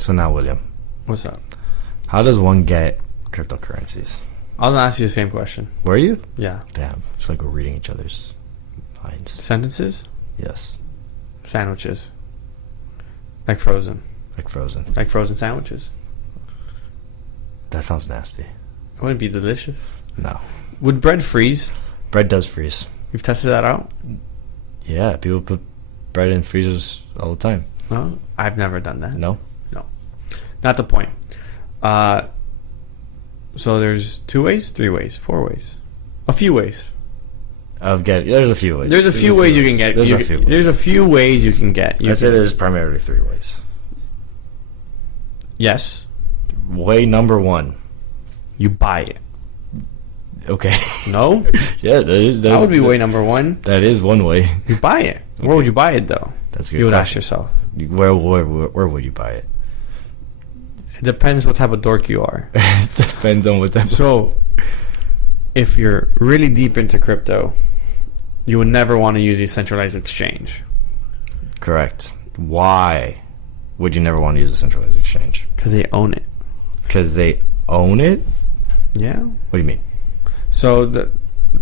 So now, William, What's up? how does one get cryptocurrencies? I was gonna ask you the same question. Were you? Yeah. Damn, it's like we're reading each other's minds. Sentences? Yes, Sandwiches. Like frozen. like frozen. Like frozen sandwiches. That sounds nasty. It wouldn't be delicious. No. Would bread freeze? Bread does freeze. You've tested that out? Yeah, people put bread in freezers all the time. No? I've never done that. No? No. Not the point. So there's 2 ways, 3 ways, 4 ways. A few ways. There's a few ways. There's a few ways you can get. There's a few ways. There's a few ways you can get. I'd say there's primarily 3 ways. Yes. Way number 1. You buy it. Okay. No? Yeah, That would be way number 1. That is one way. You buy it. Where would you buy it, though? That's a good You would question. ask yourself. Where would you buy it? It depends what type of dork you are. It depends on what type. So, if you're really deep into crypto, you would never want to use a centralized exchange. Correct. Why would you never want to use a centralized exchange? Because they own it. Because they own it? Yeah. What do you mean? So,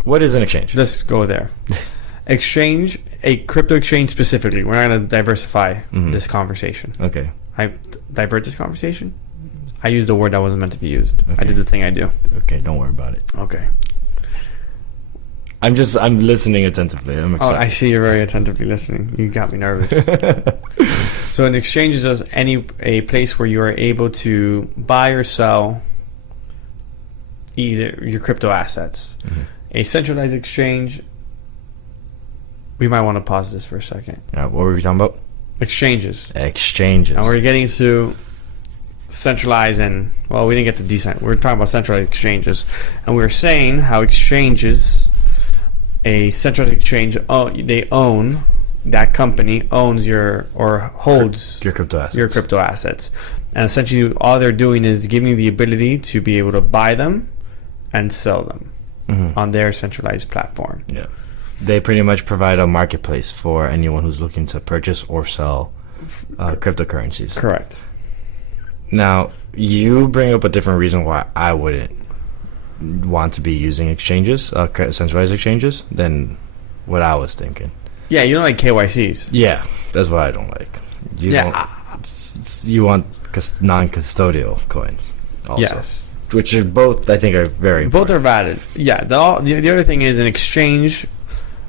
What is an exchange? let's go there. Exchange, a crypto exchange specifically. We're not going to diversify this conversation. Okay. I divert this conversation? I used a word that wasn't meant to be used. I Okay. did the thing I do. Okay, don't worry about it. Okay. I'm listening attentively. I'm Oh, excited. I see you're very attentively listening. You got me nervous. So an exchange is just a place where you are able to buy or sell either your crypto assets. A centralized exchange, we might want to pause this for a second. What were we talking about? Exchanges. Exchanges. And we're getting to centralized and, well, we didn't get to decent. We're talking about centralized exchanges. And we were saying how exchanges, a centralized exchange, they own, that company owns or holds your crypto assets. your crypto assets. And essentially all they're doing is giving you the ability to be able to buy them and sell them on their centralized platform. Yeah. They pretty much provide a marketplace for anyone who's looking to purchase or sell cryptocurrencies. Correct. Now, you bring up a different reason why I wouldn't want to be using exchanges, centralized exchanges, than what I was thinking. Yeah, you don't like KYCs. Yeah, that's what I don't like. You want non-custodial coins also. Yes. Which are both, I think, are very important. Both are valid. Yeah. The other thing is an exchange,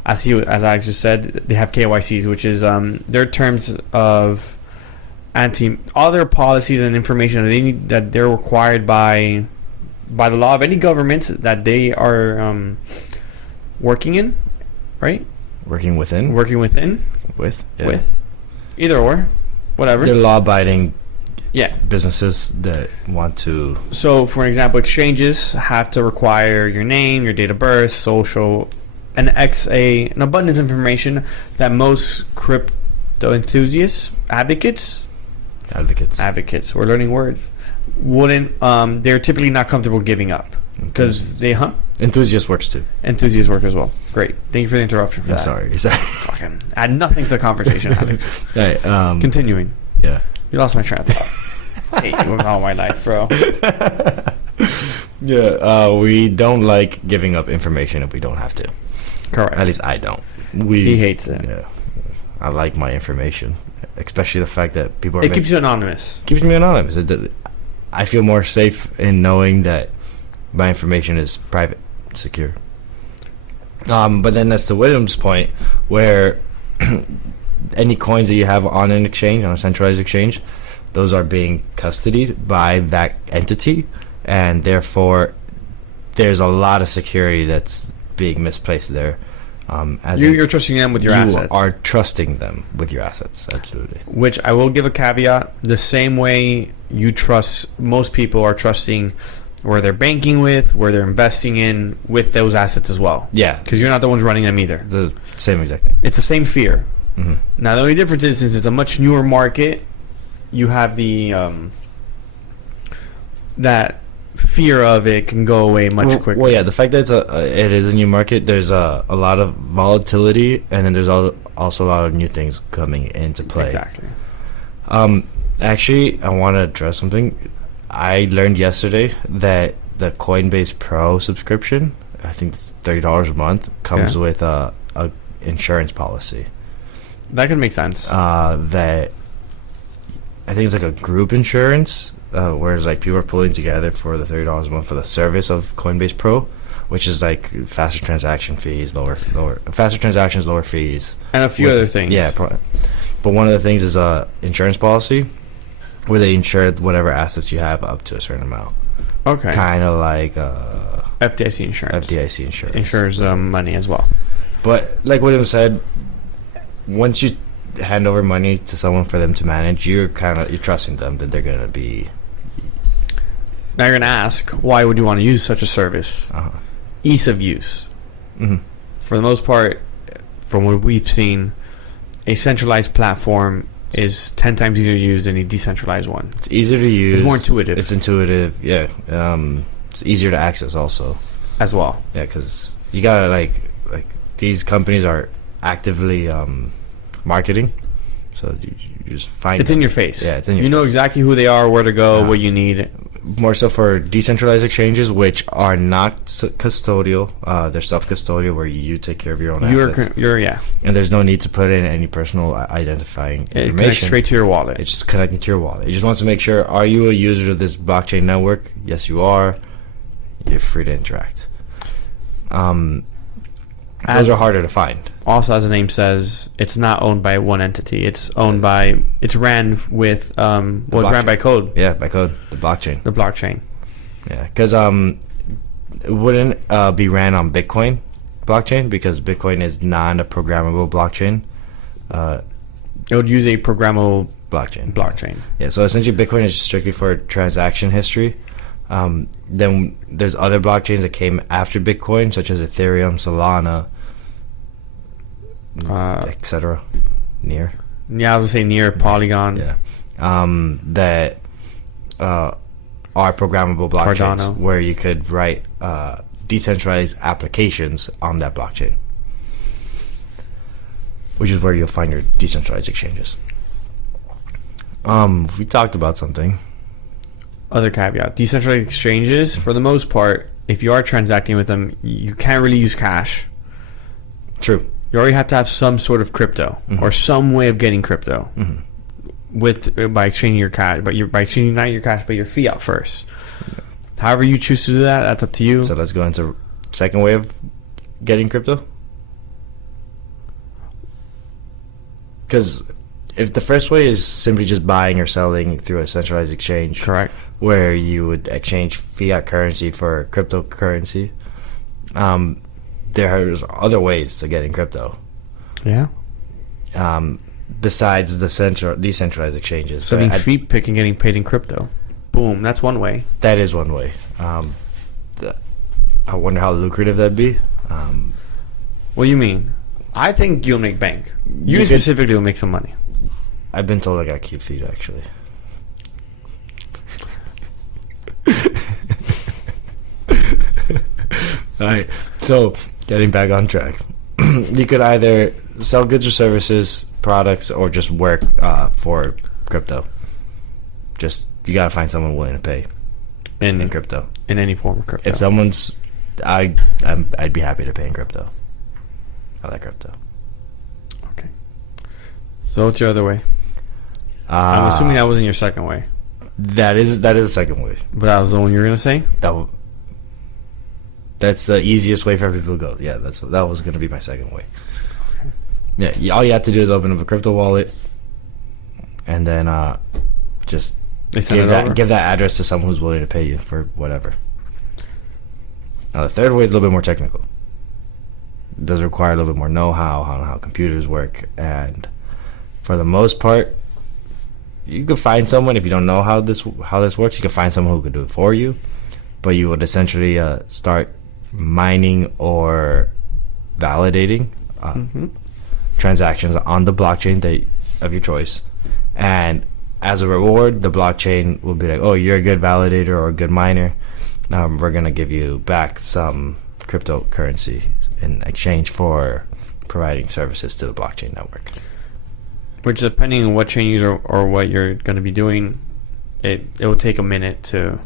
as Alex just said, they have KYCs, which is their terms of all their policies and information that they need, that they're required by the law of any government that they are working in, right? Working within? With Yeah. either or, whatever. They're law-abiding Yeah. businesses that want to... So, for example, exchanges have to require your name, your date of birth, social, an abundance of information that most crypto enthusiasts, advocates, we're learning words, wouldn't, they're typically not comfortable giving up. Because Enthusiast works too. Enthusiasts work as well. Great. Thank you for the interruption for that. Sorry. Fucking add nothing to the conversation, Alex. Hey, Continuing. yeah. You lost my train of thought. I hate you with all my life, bro. Yeah, we don't like giving up information if we don't have to. Correct. At least I don't. He hates it. Yeah. I like my information, especially the fact that people are... It keeps you anonymous. Keeps me anonymous. I feel more safe in knowing that my information is private, secure. But then that's to William's point, where any coins that you have on an exchange, on a centralized exchange, those are being custodied by that entity, and therefore there's a lot of security that's being misplaced there. You're trusting them with your assets. You are trusting them with your assets, absolutely. Which I will give a caveat. The same way you trust, most people are trusting where they're banking with, where they're investing in, with those assets as well. Yeah. Because you're not the ones running them either. It's the same exact thing. It's the same fear. Now, the only difference is, since it's a much newer market, you have the that fear of it can go away much quicker. Well, yeah, the fact that it is a new market, there's a lot of volatility, and then there's also a lot of new things coming into play. Exactly. Actually, I want to address something. I learned yesterday that the Coinbase Pro subscription, I think it's $30 a month, comes with a insurance policy. That could make sense. That I think it's like a group insurance, whereas like people are pulling together for the $30 a month for the service of Coinbase Pro, which is like faster transaction fees, lower faster transactions, lower fees, and a few other things. Yeah, but one of the things is a insurance policy where they insure whatever assets you have up to a certain amount. Okay. Kind of like FDIC insurance. FDIC insurance insures money as well. But like William said, once you hand over money to someone for them to manage, you're trusting them that they're gonna be. Now you're gonna ask, why would you want to use such a service? Ease of use. Mm-hmm. For the most part, from what we've seen, a centralized platform is 10 times easier to use than a decentralized one. It's easier to use. It's more intuitive. It's intuitive, yeah. It's easier to access also. As well. Yeah, because you gotta like these companies are actively marketing, so you just find it's them. In your face. Yeah, it's in your face. You know exactly who they are, where to go, what you need. More so for decentralized exchanges, which are not custodial. They're self-custodial, where you take care of your own assets. And there's no need to put in any personal identifying information. It connects straight to your wallet. It's just connecting to your wallet. It just wants to make sure, are you a user of this blockchain network? Yes, you are. You're free to interact. Those are harder to find. Also, as the name says, it's not owned by one entity. It's owned by. It's ran with. It's ran by code. Yeah, by code. The blockchain. The blockchain. Yeah, because it wouldn't be ran on Bitcoin blockchain because Bitcoin is not a programmable blockchain. It would use a programmable blockchain. Yeah, so essentially Bitcoin is strictly for transaction history. Then there's other blockchains that came after Bitcoin, such as Ethereum, Solana, etc. Near. Yeah, I would say near Polygon. Yeah. That are programmable blockchains Cardano. Where you could write decentralized applications on that blockchain, which is where you'll find your decentralized exchanges. We talked about something. Other caveat: decentralized exchanges, for the most part, if you are transacting with them, you can't really use cash. True. You already have to have some sort of crypto or some way of getting crypto by exchanging your cash, by exchanging not your cash but your fiat first. However you choose to do that, that's up to you. So let's go into second way of getting crypto. Because if the first way is simply just buying or selling through a centralized exchange, correct, where you would exchange fiat currency for cryptocurrency, there's other ways to getting crypto. Yeah. Besides the decentralized exchanges, sending feet pick and getting paid in crypto. Boom, that's one way. That is one way. I wonder how lucrative that'd be. What do you mean? I think you'll make bank. You specifically will make some money. I've been told I got cute feet, actually. Alright, so getting back on track. You could either sell goods or services, products, or just work for crypto. You gotta find someone willing to pay in crypto. In any form of crypto. If someone's, I'd be happy to pay in crypto. I like crypto. Okay. So what's your other way? I'm assuming that wasn't your second way. That is the second way. But that was the one you were gonna say? That's the easiest way for people to go. Yeah, that was gonna be my second way. Okay. Yeah, all you have to do is open up a crypto wallet, and then just give that address to someone who's willing to pay you for whatever. Now the third way is a little bit more technical. It does require a little bit more know-how on how computers work, and for the most part, you could find someone. If you don't know how this works, you can find someone who could do it for you. But you would essentially start mining or validating transactions on the blockchain of your choice, and as a reward, the blockchain will be like, "Oh, you're a good validator or a good miner. We're gonna give you back some cryptocurrency in exchange for providing services to the blockchain network." Which, depending on what chain you use or what you're going to be doing, it will take a minute to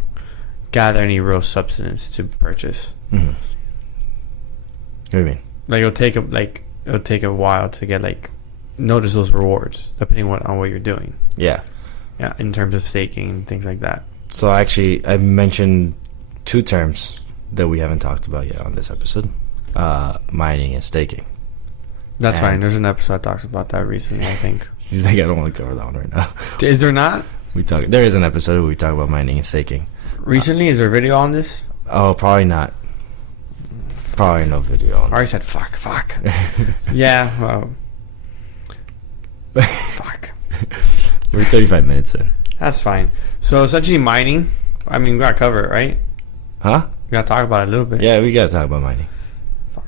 gather any real substance to purchase. Mm-hmm. What do you mean? Like it'll take a while to get notice those rewards, depending on what you're doing. Yeah. Yeah, in terms of staking and things like that. So actually, I mentioned two terms that we haven't talked about yet on this episode: mining and staking. That's fine. There's an episode that talks about that recently, I think. He's like, I don't want to cover that one right now. Is there not? There is an episode where we talk about mining and staking. Recently, is there a video on this? Oh, probably not. Probably no video on I already said fuck. Yeah, well. Fuck. We're 35 minutes in. That's fine. So essentially mining, I mean, we gotta cover it, right? Huh? We gotta talk about it a little bit. Yeah, we gotta talk about mining. Fuck.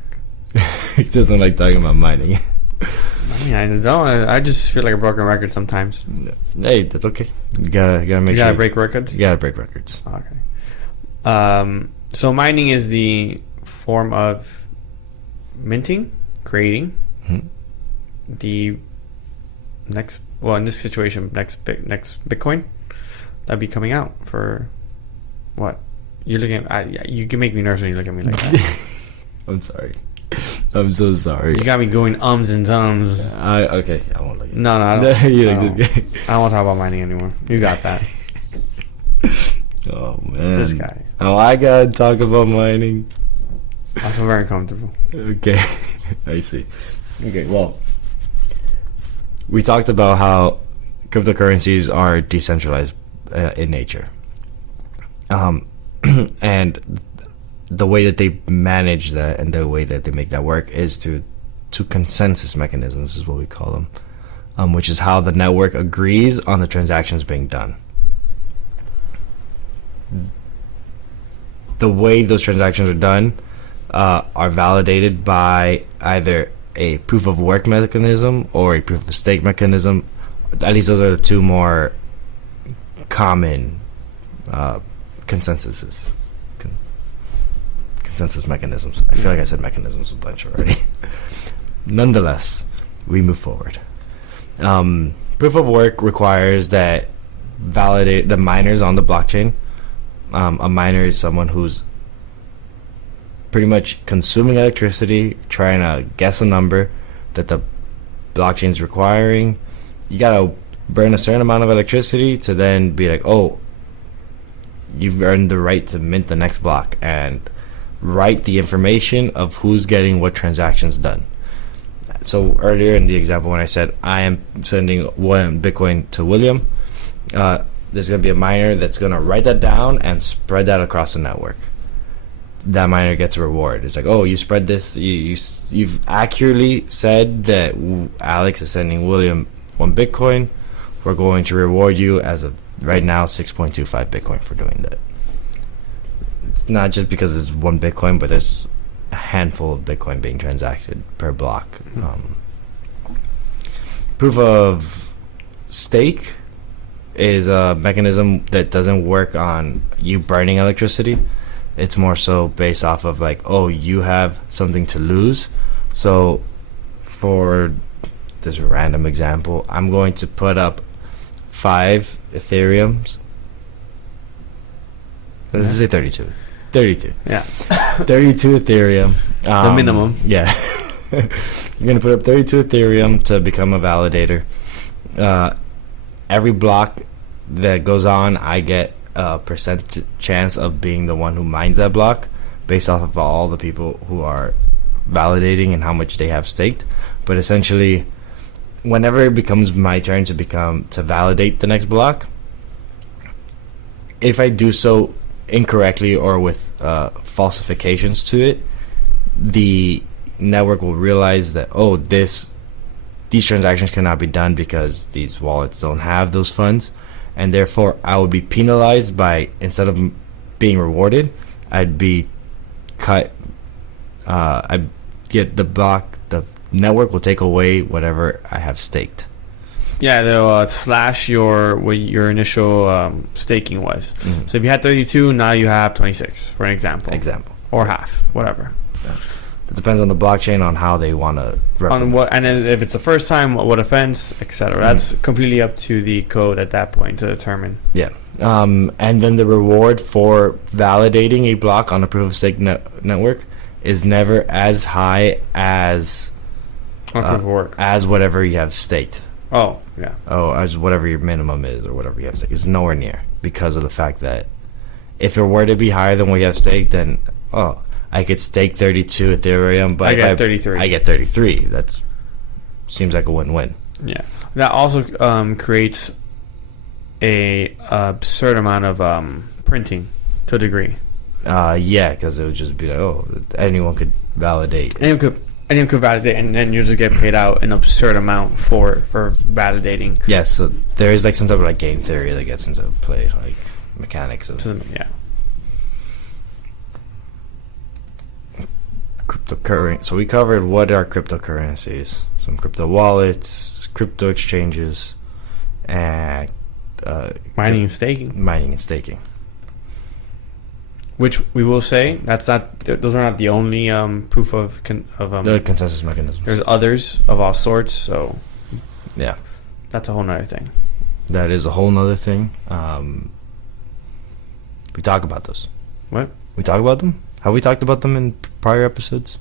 He doesn't like talking about mining. I just feel like a broken record sometimes. Hey, that's okay. You gotta make sure. You gotta break records? You gotta break records. Okay. So mining is the form of minting, creating the next, well, in this situation, next Bitcoin that'd be coming out for what? You're looking at, you can make me nervous when you look at me like that. I'm sorry. I'm so sorry. You got me going ums and tums. Okay, I won't look at No, I don't. You I like this guy. I don't want to talk about mining anymore. You got that. Oh man, This guy. Oh, I gotta talk about mining. I feel very comfortable. Okay, I see. Okay, well, we talked about how cryptocurrencies are decentralized in nature, and the way that they manage that and the way that they make that work is to consensus mechanisms, is what we call them, which is how the network agrees on the transactions being done. The way those transactions are done are validated by either a proof of work mechanism or a proof of stake mechanism. At least those are the two more common consensus mechanisms. I feel like I said mechanisms a bunch already. Nonetheless, we move forward. Proof of work requires that validate the miners on the blockchain. A miner is someone who's pretty much consuming electricity, trying to guess a number that the blockchain is requiring. You gotta burn a certain amount of electricity to then be like, oh, you've earned the right to mint the next block and write the information of who's getting what transactions done. So earlier in the example when I said I am sending 1 Bitcoin to William, there's going to be a miner that's going to write that down and spread that across the network. That miner gets a reward. It's like, oh, you spread this, you've accurately said that Alex is sending William 1 Bitcoin. We're going to reward you as of right now 6.25 Bitcoin for doing that. It's not just because it's 1 Bitcoin, but there's a handful of Bitcoin being transacted per block. Proof of stake is a mechanism that doesn't work on you burning electricity. It's more so based off of like, oh, you have something to lose. So for this random example, I'm going to put up 5 Ethereums. Let's say 32. 32. Yeah. 32 Ethereum. The minimum. Yeah. You're going to put up 32 Ethereum to become a validator. Every block that goes on, I get a percent chance of being the one who mines that block based off of all the people who are validating and how much they have staked. But essentially, whenever it becomes my turn to validate the next block, if I do so incorrectly or with falsifications to it, the network will realize that, oh, these transactions cannot be done because these wallets don't have those funds, and therefore I would be penalized by, instead of being rewarded, I'd be cut. I'd get the block. The network will take away whatever I have staked. Yeah, they'll slash what your initial staking was. Mm-hmm. So if you had 32, now you have 26, for an example. Example. Or half, whatever. It depends on the blockchain on how they want to. On what, and if it's the first time, what offense, etc. That's completely up to the code at that point to determine. Yeah. And then the reward for validating a block on a proof of stake network is never as high as proof of work, as whatever you have staked. Oh, yeah. Oh, as whatever your minimum is or whatever you have staked. It's nowhere near, because of the fact that if it were to be higher than what you have staked, then I could stake 32 Ethereum, but I get 33. I get 33. That seems like a win-win. Yeah. That also creates a absurd amount of printing to a degree. Yeah, because it would just be like, anyone could validate. Anyone could validate, and then you just get paid out an absurd amount for validating. Yeah, so there is like some type of like game theory that gets into play, like mechanics of Yeah. cryptocurrency. So we covered what are cryptocurrencies, some crypto wallets, crypto exchanges, and Mining and staking. Which we will say those are not the only proof of the consensus mechanism. There's others of all sorts. So yeah, that's a whole nother thing. That is a whole nother thing. We talk about those. What? We talk about them? Have we talked about them in prior episodes?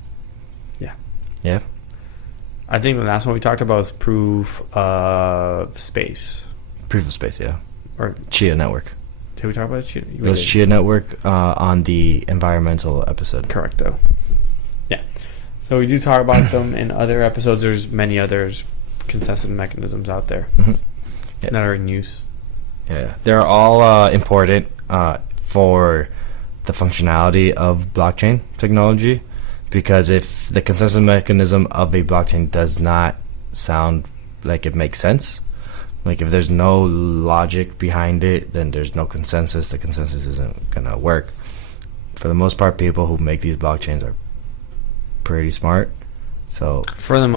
Yeah. Yeah? I think the last one we talked about was proof of space. Proof of space, yeah. Or Chia network. did we talk about Chia? It was Chia network on the environmental episode. Correct, though. Yeah. So we do talk about them in other episodes. There's many others consensus mechanisms out there that are in use. Yeah. They're all important for the functionality of blockchain technology, because if the consensus mechanism of a blockchain does not sound like it makes sense, like if there's no logic behind it, then there's no consensus. The consensus isn't gonna work. For the most part, people who make these blockchains are pretty smart. So for the